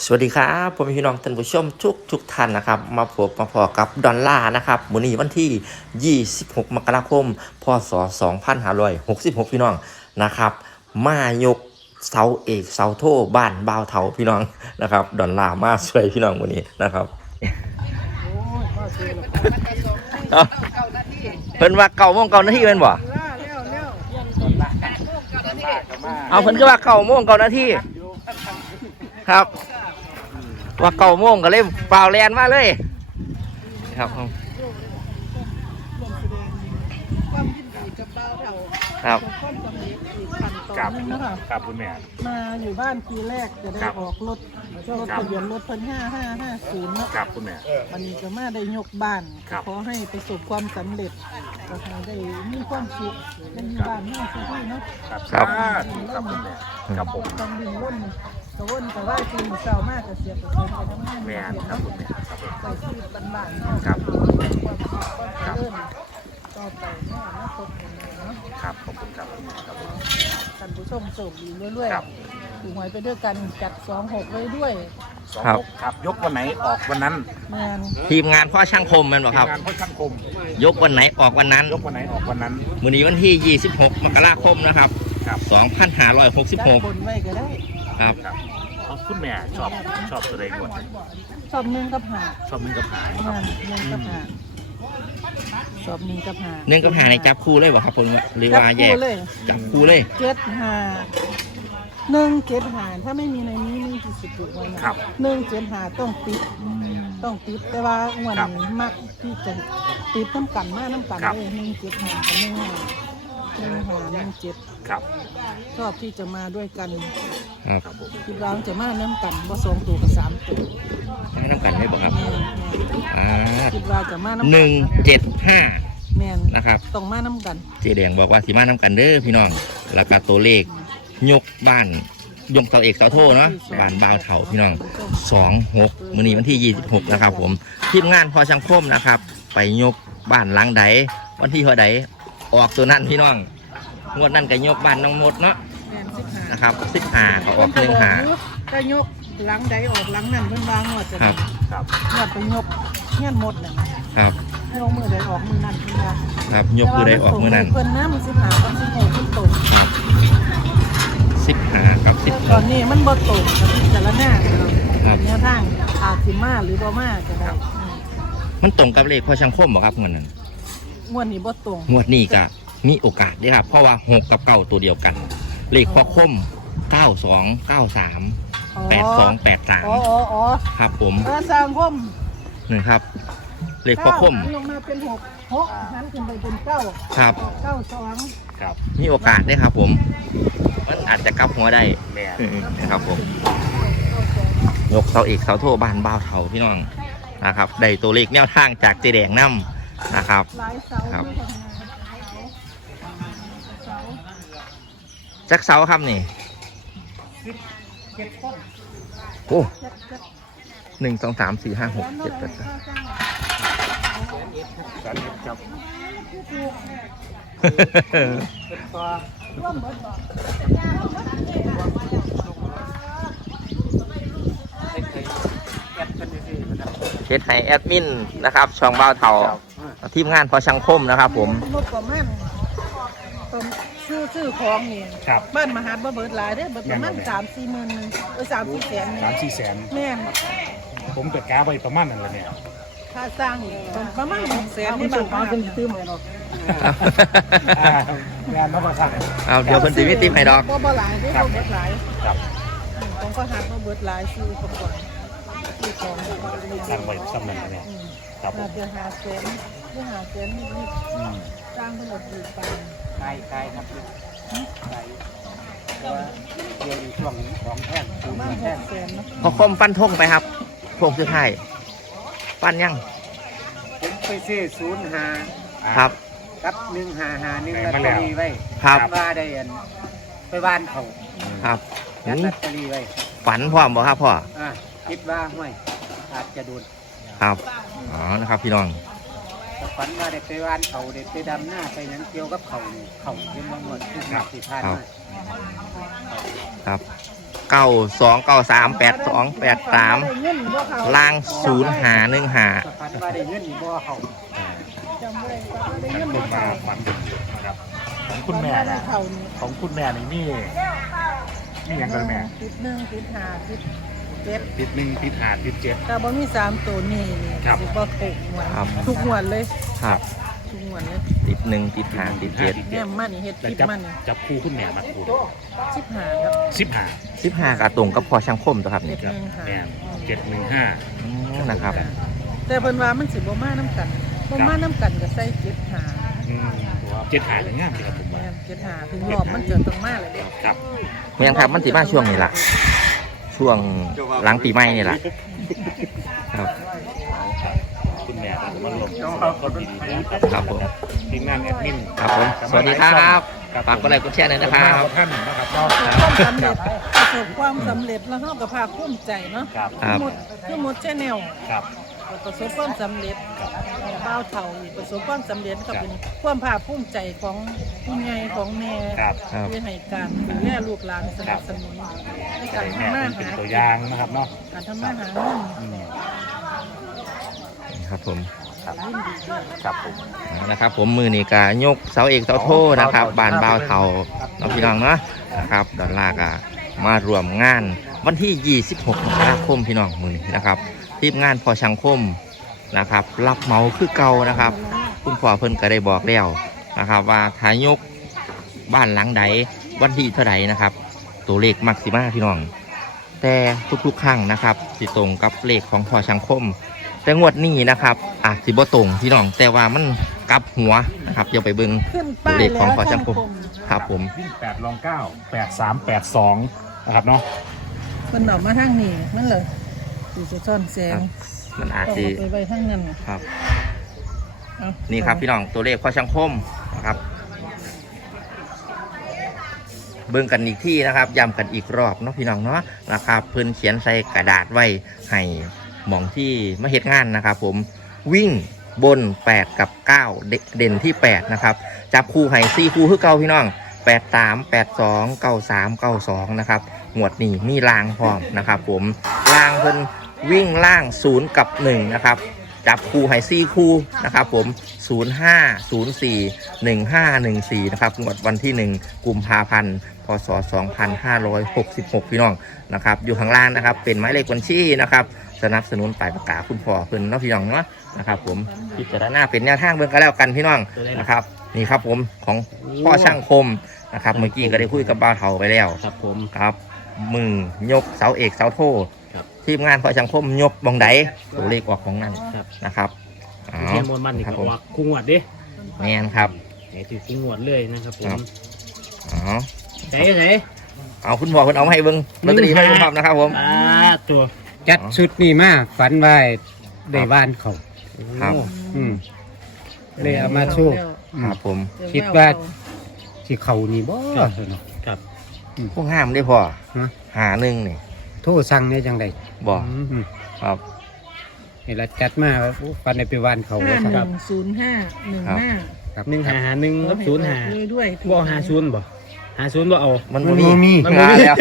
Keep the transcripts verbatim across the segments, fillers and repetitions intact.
สวัสดีครับผมพี่น้องท่านผู้ชมทุกทุกท่านนะครับมาพบมาพอกับดอลลาร์นะครับมื้อนี้วันที่ยี่สิบหกมกราคมพศสองพันห้าร้อยหกสิบหกพี่น้องนะครับมายกเสาเอกเสาโทบ้านบ่าวเฒ่าพี่น้องนะครับดอลลาร์มาสวยพี่น้องมื้อนี้นะครับเพิ่นว่าเก่าโมงเก่านาทีแม่นบ่เอาเพิ่นก็ว่าเก่าโมงเก่านาทีครับว่าเก่าโมงก็เลยเปล่าแลนมาเลยครับความยินดีกับบ้าวเราครับความสำเร็จอีกขั้นตอนนึงนะคะครับคุณแม่มาอยู่บ้านปีแรกจะได้ออกรถรถทะเบียนรถเพิ่นห้าห้าห้าศูนย์เนาะครับคุณแม่วันนี้ก็มาได้ยกบ้านครับขอให้ประสบความสำเร็จขอให้ได้มีความสุขได้มีบ้านมีสิ่งที่เนาะครับครับครับคุณแม่ครับผมต้องดึงร่นกระวนกระว่ายจริงเศร้ามากกระเสียบกระเสียบไปทั้งนั้นแม่เนาะครับคุณแม่ครับผมใส่ชีวิตบ้านๆครับความสุขความเจริญต่อไปแน่นะตกกันเลยเนาะครับขอบคุณครับคุณแม่ครับผมท่านผู้ชมโชคดีเรื่อยครับๆถูกหวยไปด้วยกันจัดสองหกไว้ด้วยสองครับหกครับยกวันไหนออกวันนั้นแมนทีมงานพ่อช่างคมแม่นบ่ครับงานพ่อช่างคมยกวันไหนออกวันนั้นยกวันไหนออกวันนั้นมื้อนี้วันที่ยี่สิบหกมกราคมนะครับครับสองพันห้าร้อยหกสิบจัหดกบนไว้ก็ได้ครับครับเอาคุณแม่ชอบชอบตัวใดก่อนชอบหนึ่งกับหาชอบมึงกับหายคแมรับนหนึ่งกับหาชอบหนึ่งกับหาเนื่องกับหาในจับคู่เลยบ่ครับผมหรือว่าแยกจับคู่เลยจับคู่เลยเจ็ดหาหนึ่งเจ็ดหาถ้าไม่มีในนี้มีที่สิบถูกไว้นะครับ หนึ่งเจ็ดหาต้องติดต้องติดแต่ว่าอ้วนครับมักที่จะติดน้ำกันมากน้ำกันครับเลยหนึ่งเจ็ดหากับหนึ่งหาหนึ่งหาหนึ่งเจ็ดครับชอบที่จะมาด้วยกันครับครับผมคิดว่าจะมาน้ำกันว่าสองตัวกับสามตัวให้น้ำกันได้บ่ครับแม่นอ่าๆคิดว่าจะมาน้ำกัหนึ่งเจ็ดห้าแม่นนะครับต้องมาน้ำกันเจแดงบอกว่าสิมาน้ำกันเด้อพี่น้องแล้วก็ตัวเลขยกบ้านยกเสาเอกเสาโทเนาะบ้านบ่าวเฒ่าพี่น้องสองหกมื้อนี้วันที่ยี่สิบหกนะครับผมทีมงานพอช่างคมนะครับ ไปยกบ้านหลังใดวันที่เท่าใดออกตัวนั้นพี่น้องงวดนั้นก็ยกบ้านน้องมดเนาะแม่นสิบห้านะครับสิบห้าก็ออกหนึ่งห้าจะยกหลังใดออกหลังนั่นเพิ่นวางหมดจะครับครับหมดไปยกเงี้ยหมดน่ะครับยกมือใดออกมือนั่นเพิ่นว่าครับยกคือได้ออกมื้อนั้นเพิ่นนะมันสิบห้ากับสิบหกเพิ่นตกครับสิบห้ากับสิบตอนนี้มันบ่ตกกับพิจารณาครับแนวทางอาจสิมาหรือบ่มาก็ได้อืมมันตรงกับเลขพอช่างคมบ่ครับงวดนั้นงวดนี้บ่ตรงงวดนี้ก็มีโอกาสเด้อครับ เพราะว่าหกกับเก้าตัวเดียวกัน เลขพอคมเก้าสองเก้าสามแปดสองแปดสามอ๋ออ๋ออ๋อครับผมเออสร้างคมนี่ครับ เลขพอคมเก้าหันลงมาเป็นหกหกหันขึ้นไปเป็นเก้าครับเก้าสองครับมีโอกาสได้อครับ ผม มันอาจจะกลับหัวได้แม่นะครับผม ยกเสาเอกเสาโทบ้านบ่าวเฒ่าพี่น้องนะครับ ได้ตัวเลขแนวทางจากเจแดงนำนะครับหลายเสาครับด้วยกันนะเสาจักเสาครับนี่เจ็ดต้นโอ้เจ็ดเจ็ดหนึ่งสองสามสี่ห้าหกเจ็ดแปดเก้าการเก็บครับร่วมเบิดบ่เช็ดให้แอดมินนะครับ ช่องบ่าวเฒ่าทีมงานพอช่างคมนะครับผมงบประมาณต้นซื้อซื้อของนี่ครับบ้านมหาดบ่เบิดหลายเด้อเบิดประมาณสามสี่หมื่นหนึงเออสามสี่แสนหนึ่งสามสี่แสนแม่นผมเกิดกาไปประมาณนั้นเลยเนี่ยค่าสร้างอีกประมาณหกแสนนี่บางครั้งเป็นตื้มหรอกอ่างานนพช่างเอาเดี๋ยวเพิ่นสิมีติมให้ดอกบ่บ่หลายเด้อครับบ่เบิดหลายครับอืมของก็หัดบ่เบิดหลายซื้ออุปกรณ์ซื้อของตั้งไว้สำนักเนี่ยอืมครับผมน่าจะหาแสนหรือหาแสนนิดอืมๆสร้างเพิ่นเอาถือไปไกลไกลครับไกลเพราะว่าเรียนอยู่ช่วงของแท่นปปูระนมาณหแท่นกแสนเนาะพอคมปั้นทงไปครับพวกสุดท้ายปั้นยังผมไปซื้อศูนย์หาครับกับหนึ่งหาหาหนึ่งลอตเตอรี่ไว้ครับว่าได้อันไปบ้านเขาครับยัดอืมลอตเตอรี่ไว้ฝันพร้อมบ่ครับพ่ออ่ะคิดว่าห้วยอาจจะโดนครับอ๋อนะครับพี่น้องแต่ฝันว่าได้ไปบ้านเขาได้ไปดำหน้าไปนั้นเกี่ยวกับเขานี่เขาเป็นมาหมดทุกหนักที่ผ่านมาครับเก้าสองเก้าสามแปดสองแปดสามได้เงินบ่เขาล่างศูนย์หาหนึ่งหาฝันว่าได้เงินบ่เขาจำได้ว่าได้เงินคุบ่ณมาเขาฝันดีนะครับของคุณแม่ได้นะเขานี่ของคุณแม่นี่มีมีอย่างกันแม่ติดหนึ่งติดห้าติดเจ็ดติดหนึ่งติดหาติดเจ็ดแต่บ่มีสามตัวนี่นี่ครับสิบ่ถูกหวยทุกหวยเลยครับทุกหวยเลยติดหนึ่งติดหาติดเจ็ดแม่มันนี่เฮ็ดแล้วคลิปจับมันนี่จับคู่คุณแม่มาคู่สิบห้าครับสิบหาสิบห้ากระตรงกับพอช่างคมตัวครับนี่ครับแม่เจ็ดหนึ่งห้าอืมนะครับแต่เพิ่นว่ามันสิบ่มาน้ำกันบ่มาน้ำกันก็ใส่เจ็ดหาเจ็ดหาจะง่ายเลยครับผมแม่นเจ็ดหาถึงรอบมันเกิดตรงมาเลยเด้ครับแม่นครับมันสิมาช่วงนี้ล่ะ ช่วงหลังปีใหม่นี่ล่ะครับคุณแม่ก็มารวมคนดีๆนะครับครับผมทีมงานแอดมินครับผมสวัสดีครับฝากกดไลค์กดแชร์หน่อยนะครับขอบท่านนะครับเราประสบความสำเร็จประสบความสำเร็จแล้วเฮาก็ภาคภูมิใจเนาะครับครับหมดคือหมดแชนแนลครับประสบความสำเร็จบ้าวเฒ่านี่ประสบความสำเร็จก็เป็นความภาคภูมิใจของผู้ใหญ่ของแม่ครับครับที่ให้การดูแลลูกหลานสนับสนุนในการแม่ทำมาเป็นหาตัวอย่างนะครับเนาะการทำมาหาเงินอืมครับผมครับยิ่งดีด้วยครับผมนะครับผมมือนี่กายกเสาเอกเสาโทนะครับบานบ่าวเทาน้องพี่น้องเนาะนะครับดอลลาร์ก็มารวมงานวันที่ยี่สิบหกมกราคมพี่น้องมือนี้นะครับทีมงานพอช่างคมนะครับรับเหมาคือเก่านะครับ คุณพ่อเพิ่นก็ได้บอกแล้วนะครับว่าทายกบ้านหลังใดวันที่เท่าใดนะครับ ตัวเลขมักสิมาพี่น้อง แต่ทุกๆครั้งนะครับสิตรงกับเลขของพอช่างคม แต่งวดนี้นะครับอาจสิบ่ตรงพี่น้อง แต่ว่ามันกลับหัวนะครับเดี๋ยวไปเบิ่งขึ้นตัวป้ายเลขของแล้วพอช่าช่าง งคคมมครับผมวิ่งแปดลองเก้าแปดสามแปดสองนะครับเนาะเพิ่นออกมาทางนี้มันเลยสิจะซ่อนแสคงรับมันอาจต้องสิเอาไปไว้ทางนั้นครับเอานี่ครับพี่น้องตัวเลขพอช่างคมนะครับ เบิ่งกันอีกที่นะครับย้ำกันอีกรอบเนาะพี่น้องเนาะนะครับเพิ่นเขียนใส่กระดาษไว้ให้หมองที่มาเฮ็ดงานนะครับ ผมวิ่งบนแปดกับเก้าเด่นที่แปดนะครับจับคู่ให้สี่คู่คือเก่าพี่น้องแปดสามแปดสองเก้าสามเก้าสองนะครับหมวดนี้มีล่างพร้อมนะครับ ผมล่างเพิ่นวิ่งล่างศูนย์กับหนึ่งนะครับจับคู่ให้สี่คู่นะครับ ผมศูนย์ห้าศูนย์สี่หนึ่งห้าหนึ่งสี่นะครับงวดวันที่หนึ่งกุมภาพันธ์พศสองพันห้าร้อยหกสิบหกพี่น้องนะครับอยู่ข้างล่างนะครับเป็นหมายเลขบัญชีนะครับสนับสนุนปลายปากกาคุณพ่อเพิ่นเนาะพี่น้องเนาะนะครับผมพิจารณาเป็นแนวทางเบิ่งกันแล้วกันพี่น้องนะครับนี่ครับผมของพ่อช่างคมนะครับเมื่อกี้ก็ได้คุยกับบ่าวเฒ่าไปแล้วครับผมครับมือยกเสาเอกเสาโทครับทีมงานพ่อช่างคมยกบองไดตัวเลขออกของนั่นครับนะครับอ๋อเทียนมนต์มันนี่ครับก็ผมว่าคู่งวดเดิแมนครับไหนถือคู่งวดเลยนะครับผครัมบ อ๋อไหนไหนเอาคุณพ่อเพิ่นเอามาให้เบิ่งลอตเตอรี่ให้ผมครับนะครับผมอ่าตัวจัดชุดนี่มาฝันไว้ได้บ้านเขาครับอืมเลยเอามาโชว์อืคมรับผมคิดว่า ที่เขานี่บ่เนาะครับพวกห้ามได้พ่อฮะหาหนึ่งนี่โทรสั่งได้จังไดบอกอืมครับนี่ละจัดมาโอ้ฝันได้ไปบ้านเขาห้าว่าหซั่นนึ่งศูนย์ห้าหนึ่งห้าครับหนึ่งหาหาหนึ่งกับศูนย์หาด้วยด้วยบ่หาศูนย์บ่หาศูนย์บ่เอามันมันบ่บ่มีมีมันบ่มีแล้ว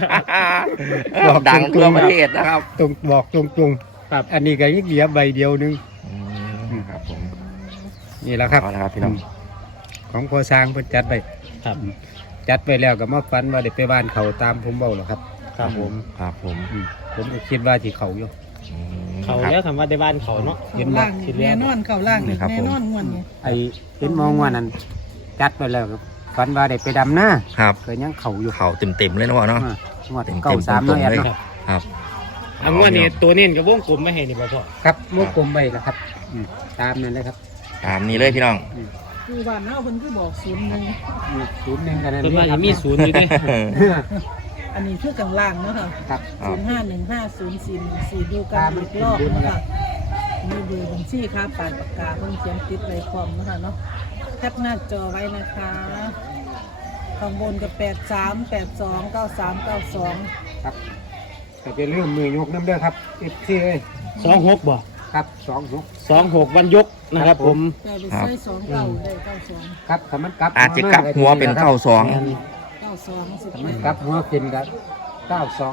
ดังทั่วประเทศนะครับตรงบอกตรงครับๆอันนี้ก็ยังเหลือใบเดียวหนึงอืมครับผมนี่แหละครับเอาละครับพี่น้องของพอสร้างเพิ่นจัดไปครับจัดไปแล้วก็มาฝันว่าได้ไปบ้านเขาตามผมเบาหรอครับครับผมครับผมอืมผมก็คิดว่าที่เขาอยู่อืมเขาครับแล้วคำว่าได้บ้านเขาเนาะเห็นล่างแน่นอนเข่าล่างนี่ครับผมแน่นอนงวนนี่ไอ้เห็นมองว่านั้นจัดไปแล้วครับฝันว่าได้ไปดำหน้าครับก็ยังเขาอยู่เขาเต็มๆเลยนะพ่อเนาะอ่างวดเต็มๆเก้าสามตรเนาะงๆเลยเนาะครับอันงวดนี้ตัวเน้นกับวงกลมไม่เห็นนี่บ่พ่อครับลูกกลมไปแล้วครับอืมตามนั้นเลยครับตามนี้เลยพี่น้องคือบ้านเฮาเพิ่นคือบอกศูนย์หนึ่งอืมศูนย์หนึ่งกันนั่นส่วนมากคจะรับมีศูนย์อยู่เด้อันนี้คือกลางล่างเนาะค่ะครับครับศูนย์ห้าหนึ่งห้าศูนย์สี่หนึ่งสี่ดูกันอีกรอบนะคะมีเบอร์บัญชีค่าปานปากกาเพิ่นเขียนติดไว้พร้อมนะคะเนาะแคปหน้าจอไว้นะคะข้างบนกับแปดสามแปดสองเก้าสามเก้าสองครับแต่เป็นเรื่องมือยกน้ำเด้อครับเอฟซีเอ้ยสองหกบ่ครับสองหกสองหกวันยกนะครับผมได้ไปใช้สองเก้าได้เก้าสองครับถ้ามันกลับอาจจะกลับหัวเป็นเก้าสองเก้าสองสิบถ้าแปมันดกลับหัวเป็นกับเก้าสอง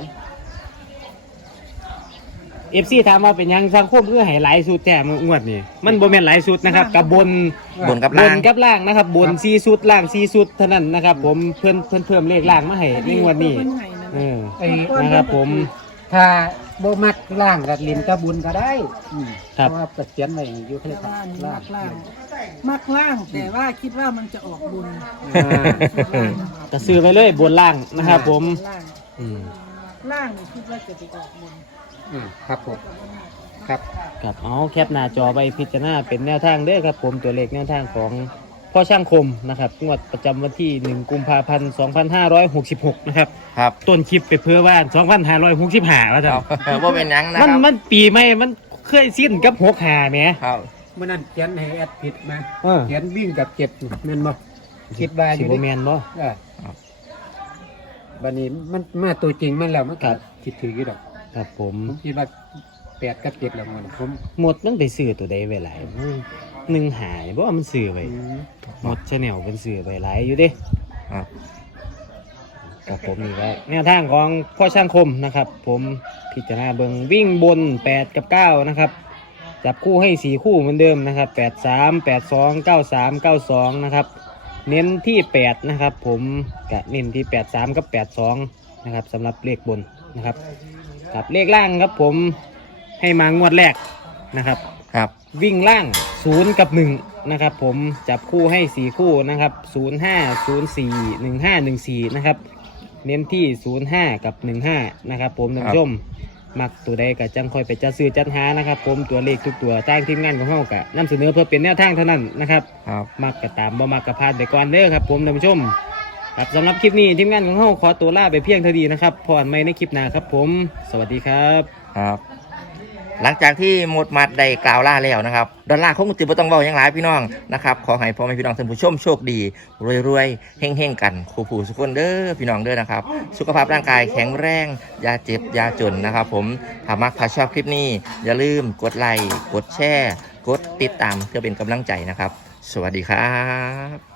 เอฟซีถามว่าเป็นหยังสังคมเพื่อให้หลายสุดแต่มางวดนี่มันบ่แม่นหลายสุดนะครับกับบนบนกับบ ล่าน งกับล่างนะครับบนสี่สุดล่างสี่สุดเท่านั้นนะครับผมเพิ่นเพิ่นเพิ่มเลขล่างมาให้ในงวดนี้เพิ่นให้นะเออไอ้นะครับผมถ้าโบมักล่างกับลินกับบุญก็ได้อืมครับเพราะว่าเขียนไว้อยู่แต่ที่ว่านี่ล่ามังกล่างมักล่างแต่ว่าคิดว่ามันจะออกบุญอ่าก็ซื้อไปเลยบนล่างนะครับผมล่างอืมล่างนี่คิดว่าจะไปออกบุญอืมครับผมครับครับเอาแคปหน้าจอไปพิจารณาเป็นแนวทางเด้อครับผมตัวเลขแนวทางของพ่อช่างคมนะครับงวดประจำวันที่หนึ่งกุมภาพันธ์สองพันห้าร้อยหกสิบหกนะครับครับต้นคลิปไปเพื่อว่านสองพันห้าร้อยหกสิบห้าว่าคจัรับ ว่าเป็นหยังนะมันครับมันปีใหม่มันเคยสิ้นกับหกหาแหมครับเมื่อนั้นเขียนให้แอดผิดนะเออเขียนวิ่งกับเจ็ดแม่นบ่คิดว่าอสิยู่บ่ดิแมนบ่เออบัดนี้มันมาตัวจริงมันแล้วมันครัก็บคิดถืออยู่ดอกครับผมผมคิดว่าแปดกับเจ็ดแล้วมันผมหมดมันไปซื้อตัวใดไว้หลายหนึ่งหายเพราะว่ามันซื้อไว้อืมหมดชาแนลเป็นซื้อไว้หลายอยู่เด้ครับกับผมนี่ก็แนวทางของพ่อช่างคมนะครับ ผมพิจารณาเบิงวิ่งบนแปดกับเก้านะครับจับคู่ให้สี่คู่เหมือนเดิมนะครับแปดสามแปดสองเก้าสามเก้าสองนะครับเน้นที่แปดนะครับ ผมกะเน้นที่แปดสามกับแปดสองนะครับสำหรับเลขบนนะครับกับเลขล่างครับผมให้มางวดแรกนะครับครับวิ่งล่างศูนย์กับหนึ่งนะครับผมจับคู่ให้สี่คู่นะครับศูนย์ห้าศูนย์สี่หนึ่งห้าหนึ่งสี่นะครับเน้นที่ศูนย์ห้ากับหนึ่งห้านะครับผมท่านผู้ชมมักตัวใดก็จังค่อยไปจัดซื้อจัดหานะครับผมตัวเลขทุกตัวจ้างทีมงานของเฮากะนำเสนอเพื่อเป็นแนวทางเท่านั้นนะครับครับมักก็ตามบ่มักก็พานไปก่อนเด้อครับผมท่านผู้ชมครับสำหรับคลิปนี้ทีมงานของเฮาขอตัวลาไปเพียงเท่านี้นะครับพรไม่ในคลิปหน้าครับผมสวัสดีครับครับ หลังจากที่หมดมัดได้กล่าวล่าแล้วนะครับดอลลาร์คงติบ่ต้องเบาอย่างไรพี่น้องนะครับขอให้พ่อแม่พี่น้องท่านผู้ชมโชคดีรวยๆเฮงๆกันคู่ผู้สุขคนเด้อพี่น้องเด้อนะครับสุขภาพร่างกายแข็งแรงอย่าเจ็บอย่าจนนะครับผมถ้ามักถ้าชอบคลิปนี้อย่าลืมกดไลค์กดแชร์กดติดตามเพื่อเป็นกำลังใจนะครับสวัสดีครับ